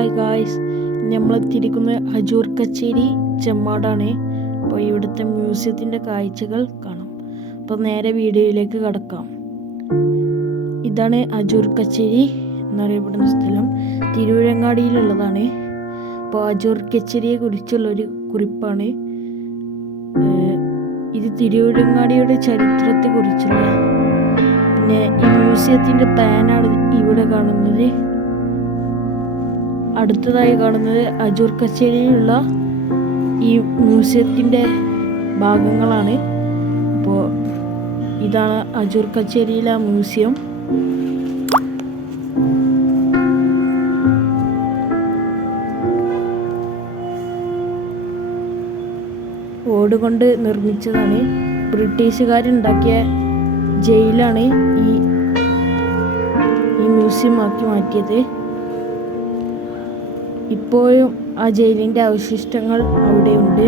Hi guys, നമ്മളെത്തിയിരിക്കുന്നത് അജൂർ കച്ചേരി ചെമ്മാടാണ്. അപ്പോൾ ഇവിടുത്തെ മ്യൂസിയത്തിൻ്റെ കാഴ്ചകൾ കാണാം. അപ്പോൾ നേരെ വീഡിയോയിലേക്ക് കടക്കാം. ഇതാണ് അജൂർ കച്ചേരി എന്നറിയപ്പെടുന്ന സ്ഥലം. തിരൂരങ്ങാടിയിലുള്ളതാണ്. അപ്പോൾ അജൂർ കച്ചേരിയെ കുറിച്ചുള്ളൊരു കുറിപ്പാണ് ഇത്. തിരൂരങ്ങാടിയുടെ ചരിത്രത്തെക്കുറിച്ചുള്ള, പിന്നെ ഈ മ്യൂസിയത്തിൻ്റെ പ്ലാനാണ് ഇവിടെ കാണുന്നത്. അടുത്തതായി കാണുന്നത് അജൂർ കച്ചേരിയിലുള്ള ഈ മ്യൂസിയത്തിൻ്റെ ഭാഗങ്ങളാണ്. അപ്പോൾ ഇതാണ് അജൂർ കച്ചേരിയിലെ മ്യൂസിയം. ഓട് കൊണ്ട് നിർമ്മിച്ചതാണ്. ബ്രിട്ടീഷുകാരുണ്ടാക്കിയ ജയിലാണ് ഈ മ്യൂസിയം ആക്കി മാറ്റിയത്. ഇപ്പോഴും ആ ജയിലിൻ്റെ അവശിഷ്ടങ്ങൾ അവിടെയുണ്ട്.